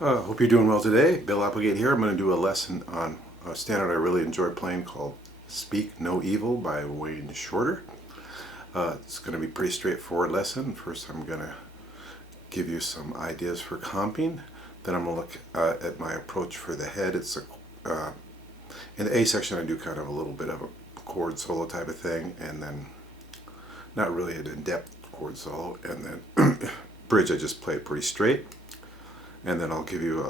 Hope you're doing well today. Bill Applegate here. I'm going to do a lesson on a standard I really enjoy playing called Speak No Evil by Wayne Shorter. It's going to be a pretty straightforward lesson. First I'm going to give you some ideas for comping. Then I'm going to look at my approach for the head. In the A section I do kind of a little bit of a chord solo type of thing, and then not really an in-depth chord solo, and then bridge I just play it pretty straight. And then I'll give you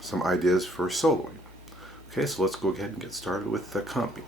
some ideas for soloing. Okay, so let's go ahead and get started with the comping.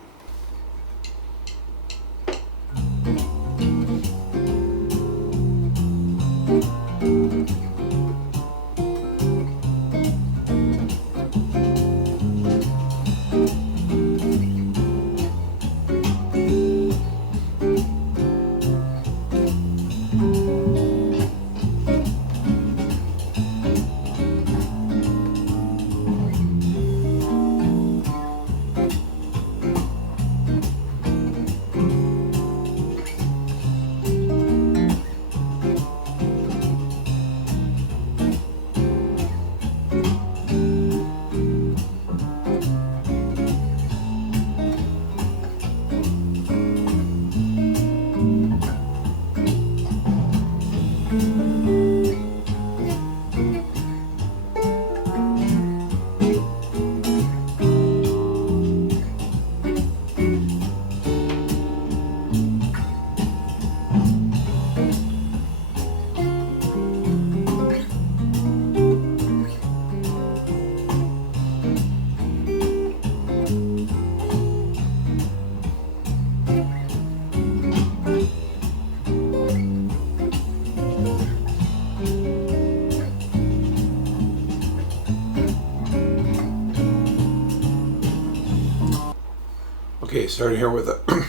Okay, starting here with a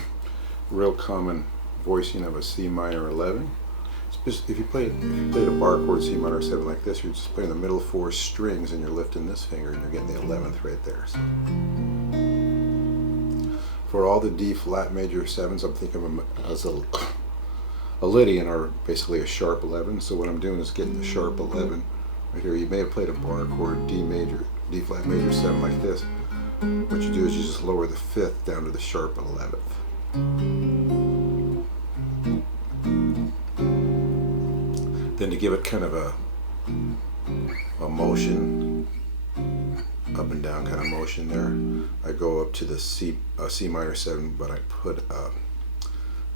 real common voicing of a C minor 11. If you played a bar chord C minor 7 like this, you're just playing the middle 4 strings and you're lifting this finger and you're getting the 11th right there. So for all the D flat major 7s, I'm thinking of them as a Lydian, or basically a sharp 11. So what I'm doing is getting the sharp 11 right here. You may have played a bar chord D flat major 7 like this. What you do is you just lower the 5th down to the sharp 11th. Then to give it kind of a motion, up and down kind of motion there, I go up to the C minor 7, but I put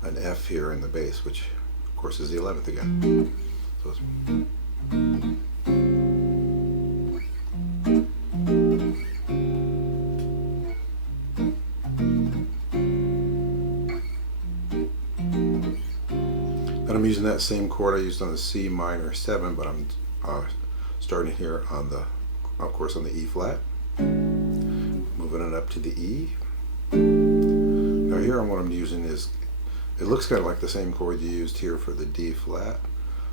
an F here in the bass, which of course is the 11th again. So it's I'm using that same chord I used on the C minor 7, but I'm starting here on the, of course, on the E flat, moving it up to the E. Now here what I'm using is, it looks kind of like the same chord you used here for the D flat,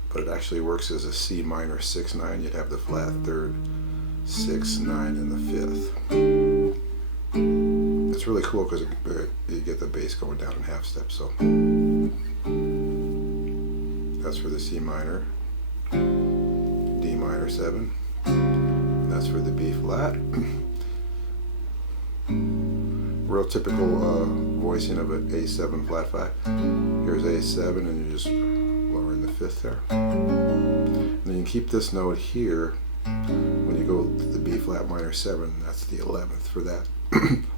but it actually works as a C minor 6/9. You'd have the flat 3rd, 6, 9, and the 5th. It's really cool because you get the bass going down in half steps. So that's for the C minor, D minor 7. That's for the B flat. Real typical voicing of an A7 flat 5. Here's A7, and you're just lowering the 5th there. And then you keep this note here. When you go to the B flat minor 7, that's the 11th for that.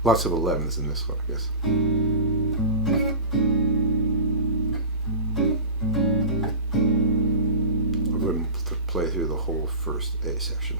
Lots of 11s in this one, I guess. To play through the whole first A section.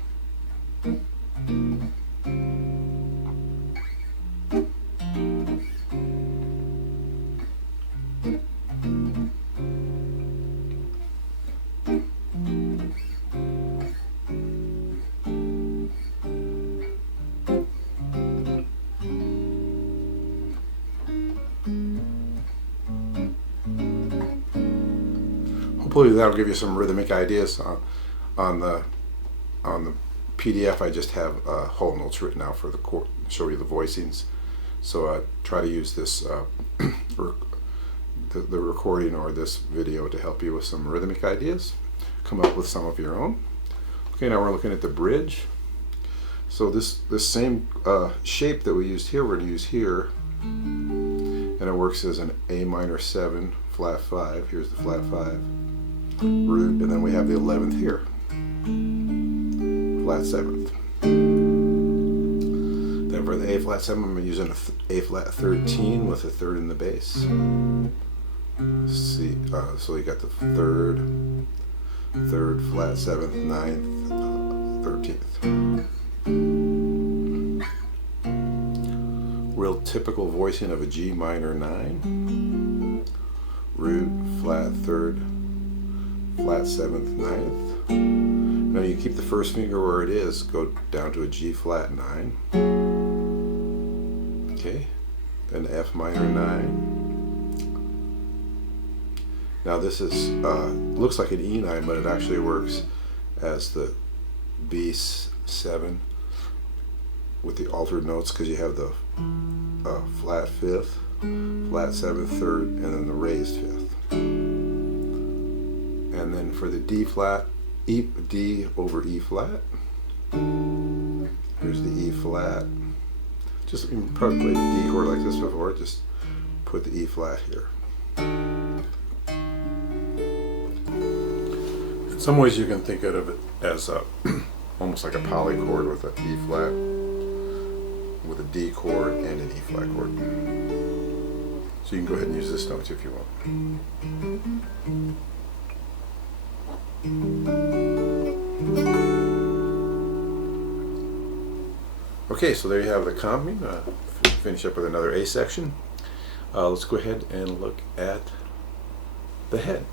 Hopefully that'll give you some rhythmic ideas. On the PDF I just have whole notes written out for the chord, show you the voicings. So I try to use this the recording or this video to help you with some rhythmic ideas. Come up with some of your own. Okay, now we're looking at the bridge. So this same shape that we used here, we're going to use here, and it works as an A minor 7, flat 5. Here's the flat 5 root, and then we have the 11th here, flat 7th. Then for the A flat 7, I'm using an A flat 13 with a 3rd in the bass. C, so you got the 3rd, flat 7th, 9th, 13th. Real typical voicing of a G minor 9, root, flat 3rd, flat 7th, 9th. Now you keep the first finger where it is, go down to a G flat 9. Okay, then F minor 9. Now this is looks like an E9, but it actually works as the B7 with the altered notes, because you have the flat 5th, flat 7th, 3rd, and then the raised 5th. And then for the D flat, D over E flat. Here's the E flat. Just, you can probably played a D chord like this before, just put the E flat here. In some ways you can think of it as almost like a polychord with an E flat, with a D chord and an E flat chord. So you can go ahead and use this note if you want. Okay, so there you have the comping. Finish up with another A section. Let's go ahead and look at the head.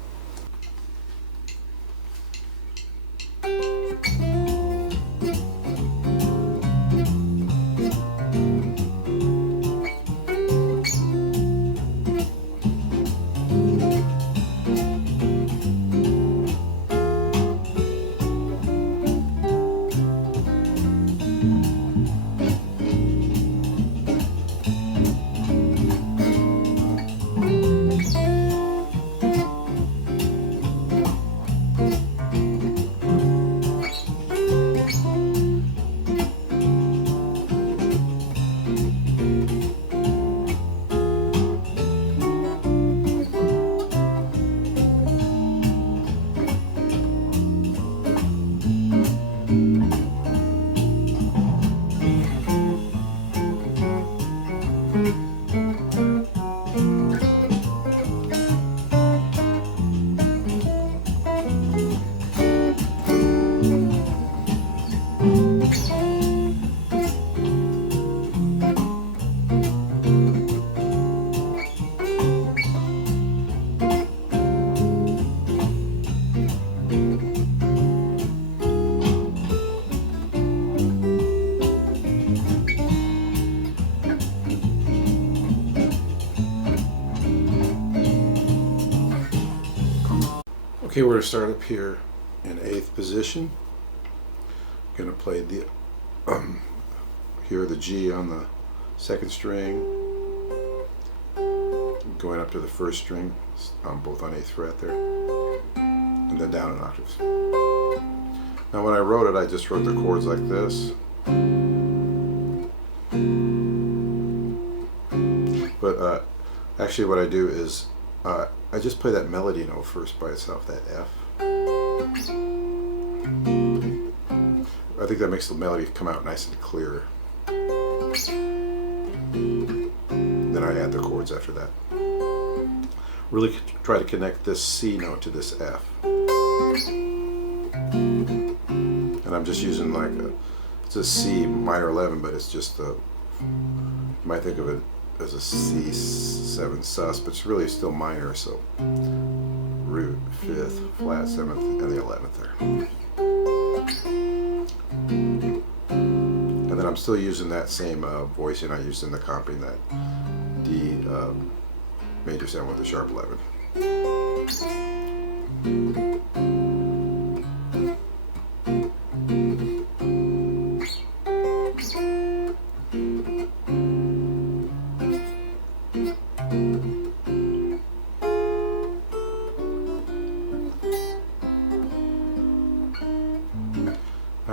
Okay, we're going to start up here in 8th position. I'm going to play the here the G on the 2nd string, going up to the 1st string, both on 8th fret there, and then down in octaves. Now when I wrote it, I just wrote the chords like this. But actually what I do is I just play that melody note first by itself, that F. I think that makes the melody come out nice and clear. Then I add the chords after that. Really try to connect this C note to this F. And I'm just using like it's a C minor 11, but it's just you might think of it as a C7 sus, but it's really still minor, so root, 5th, flat 7th, and the 11th there. And then I'm still using that same voicing I used in the comping, that D major 7 with the sharp 11.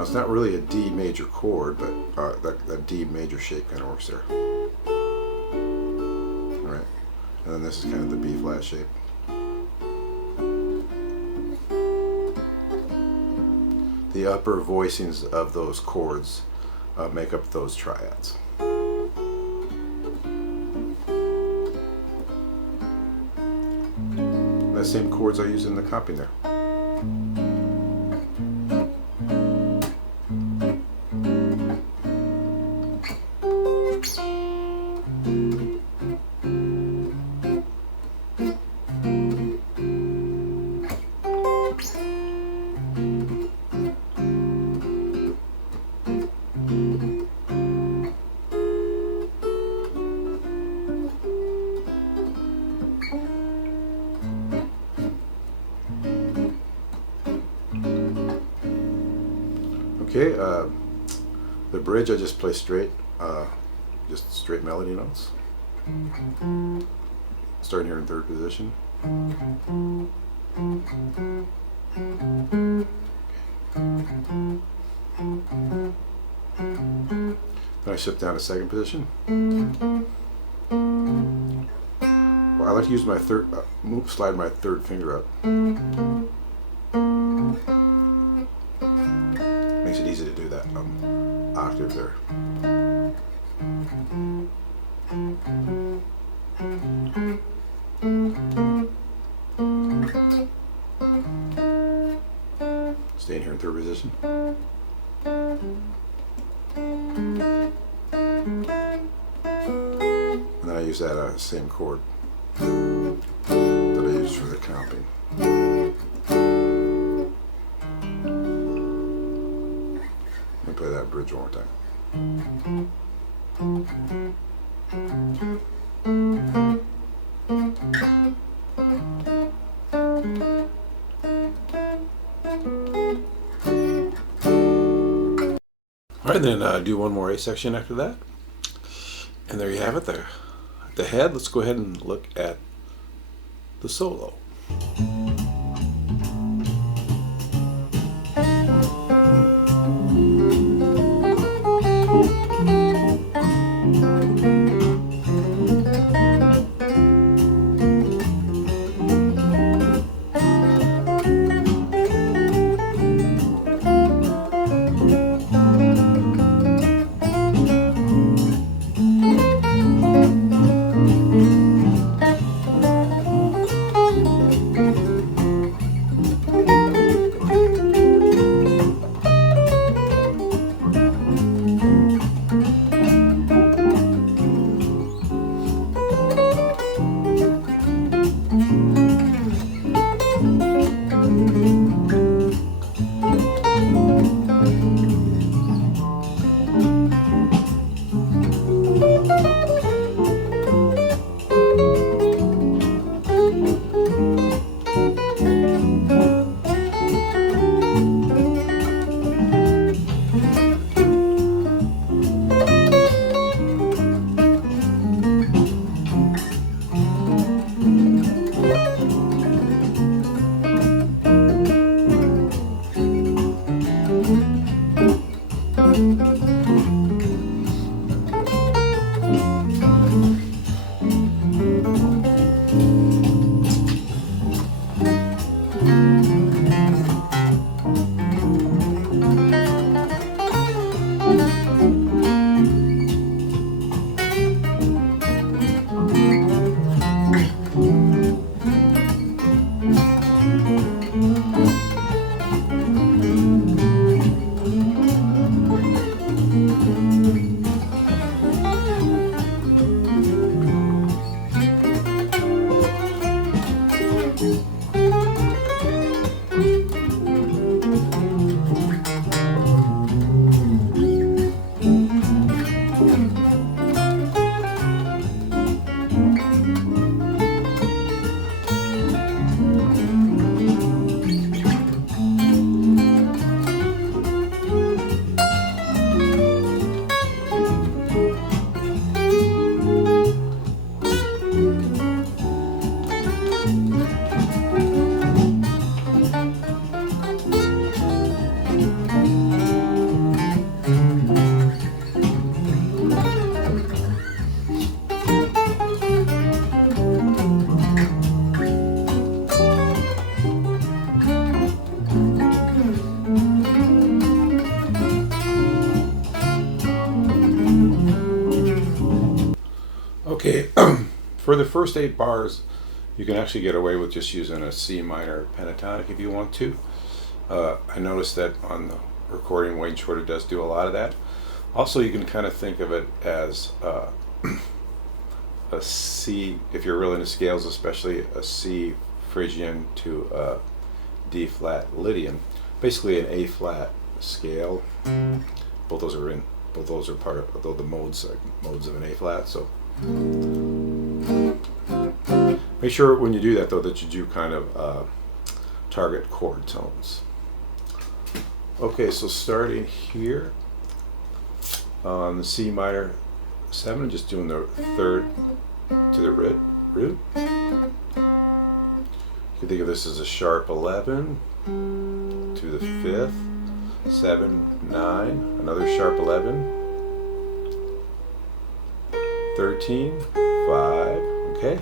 it's not really a D major chord, but that D major shape kind of works there. All right, and then this is kind of the B flat shape. The upper voicings of those chords make up those triads. The same chords I use in the copy there. Okay, the bridge I just play straight, just straight melody notes. Starting here in third position. Then I shift down to second position. Well, I like to use my third, slide my third finger up. Makes it easy to do that octave there. Staying here in third position. And then I use that same chord that I used for the comping. Let me play that bridge one more time. Alright, then do one more A section after that. And there you have it there. At the head, let's go ahead and look at the solo. Okay, for the first 8 bars, you can actually get away with just using a C minor pentatonic if you want to. I noticed that on the recording, Wayne Shorter does do a lot of that. Also, you can kind of think of it as a C, if you're really into scales, especially a C Phrygian to a D flat Lydian. Basically an A flat scale. Both those are part of the modes of an A flat. So make sure when you do that though that you do kind of target chord tones. Okay, so starting here on the C minor 7, just doing the 3rd to the root. You can think of this as a sharp 11 to the 5th, 7, 9, another sharp 11, 13, 5, okay?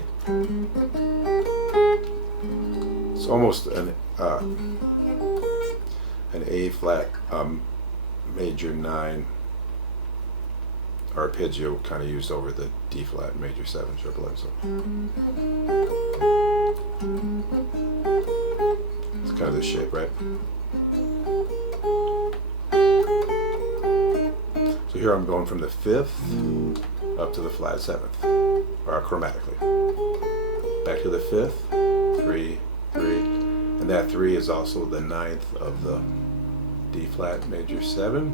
It's almost an A flat major 9 arpeggio kind of used over the D flat major 7 sharp 11. So it's kind of this shape, right? So here I'm going from the 5th up to the flat 7th, chromatically. Back to the 5th, 3, 3, and that 3 is also the 9th of the D flat major 7,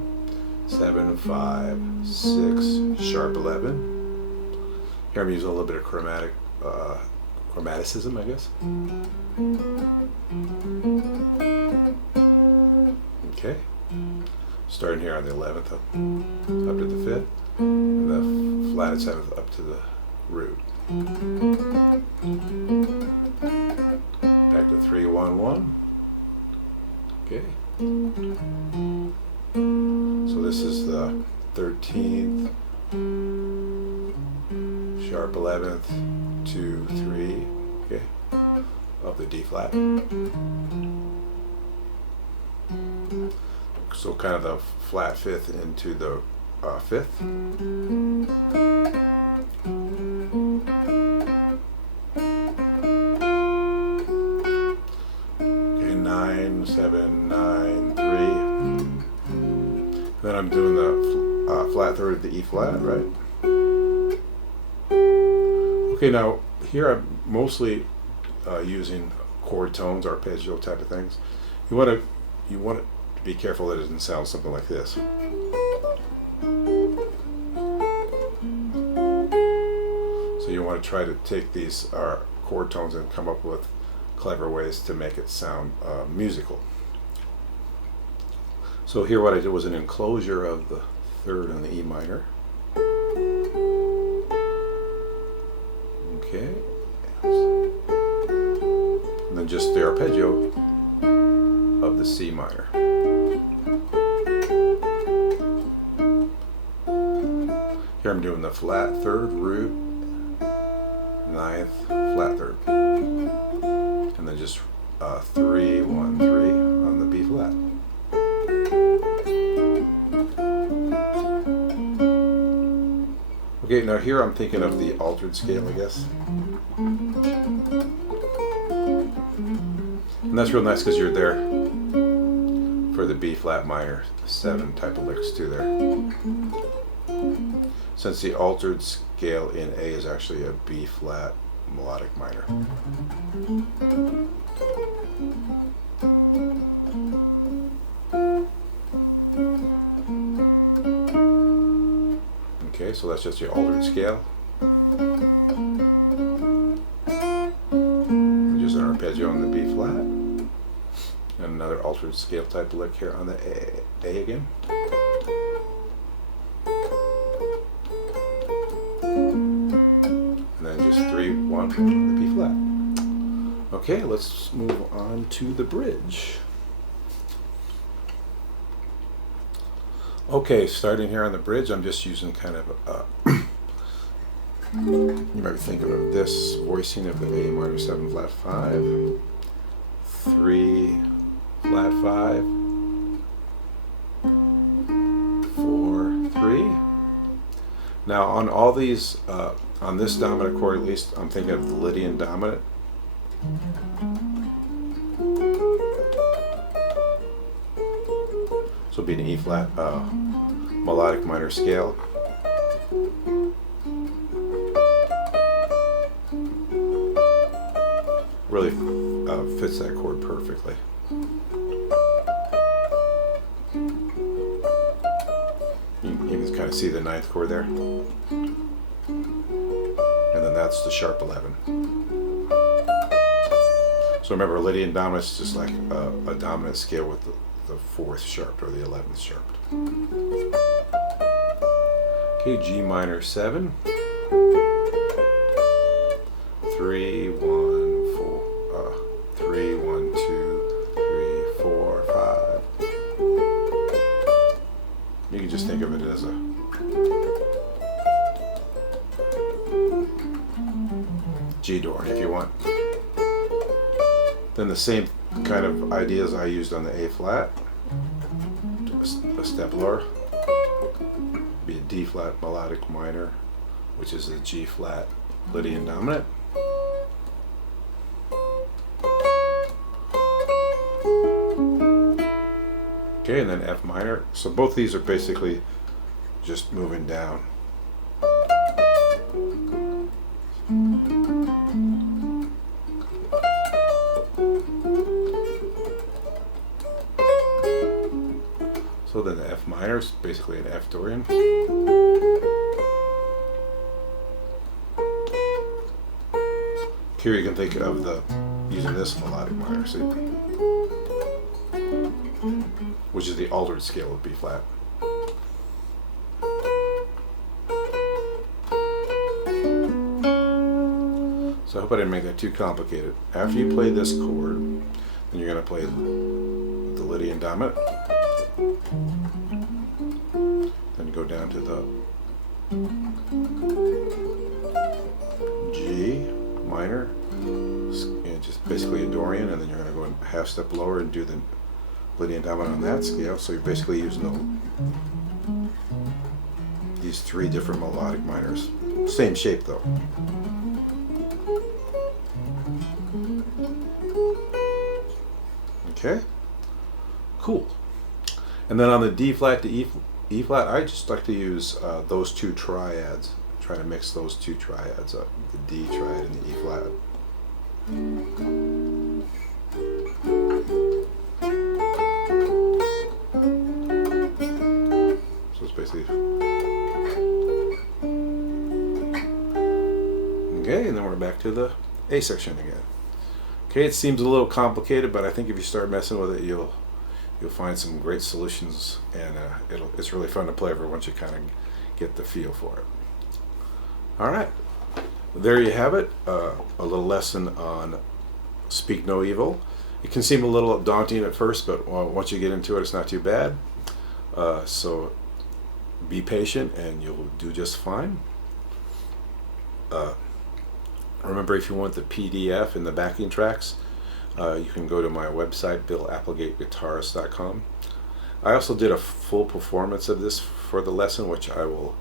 7, 5, 6, sharp 11. Here I'm using a little bit of chromaticism, I guess. Okay, starting here on the 11th up to the 5th, and the flat 7th up to the root. Back to 3, 1, 1. Okay. So this is the 13th, sharp 11th, 2, 3, okay, of the D flat. So kind of the flat 5th into the 5th. Okay, 9, 7, 9, 3. Then I'm doing the flat 3rd of the E flat, right? Okay, now here I'm mostly using chord tones, arpeggio type of things. You want to be careful that it doesn't sound something like this. So you want to try to take these chord tones and come up with clever ways to make it sound musical. So here what I did was an enclosure of the 3rd and the E minor. Okay. And then just the arpeggio of the C minor. Here I'm doing the flat 3rd root, 9th, flat 3rd. And then just 3, 1, 3 on the B flat. Okay, now here I'm thinking of the altered scale, I guess. And that's real nice because you're there for the B flat minor 7 type of licks too there. Since the altered scale in A is actually a B flat melodic minor. Okay, so that's just your altered scale. And just an arpeggio on the B flat. And another altered scale type lick here on the A again. And then just 3, 1 on the B flat. Okay, let's move on to the bridge. Okay, starting here on the bridge, I'm just using kind of you might be thinking of this voicing of the A minor 7 flat 5, 3 flat 5, 4, 3. Now on all these, on On this dominant chord, at least, I'm thinking of the Lydian dominant. So it'll be an E flat melodic minor scale. Really fits that chord perfectly. You can kind of see the ninth chord there. And then that's the sharp 11. So remember, Lydian dominant is just like a dominant scale with the fourth sharped or the 11th sharped. Okay, G minor 7. 3, 1, 4, 3, 1, 2, 3, 4, 5. You can just think of it as a G door if you want. Then the same kind of ideas I used on the A flat, a step lower, be a D flat melodic minor, which is a G flat Lydian dominant. Okay, and then F minor. So both these are basically just moving down. So then the F minor is basically an F Dorian. Here you can think of using this melodic minor, see? Which is the altered scale of B flat. So I hope I didn't make that too complicated. After you play this chord, then you're going to play the Lydian dominant. Then go down to the G minor, and just basically a Dorian, and then you're going to go a half step lower and do the Lydian dominant on that scale. So you're basically using these three different melodic minors. Same shape though. Okay, cool. And then on the D flat to E flat, I just like to use those two triads. Try to mix those two triads up, the D triad and the E flat. So it's basically okay, and then we're back to the A section again. Okay, it seems a little complicated, but I think if you start messing with it, you'll find some great solutions, and it's really fun to play over once you kind of get the feel for it. All right, there you have it, a little lesson on Speak No Evil. It can seem a little daunting at first, but once you get into it, it's not too bad. So be patient, and you'll do just fine. Remember, if you want the PDF and the backing tracks, you can go to my website, BillApplegateGuitarist.com. I also did a full performance of this for the lesson, which I will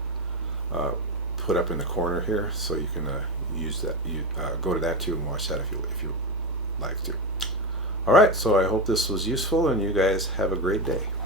put up in the corner here, so you can use that. You go to that too and watch that if you like to. All right, so I hope this was useful, and you guys have a great day.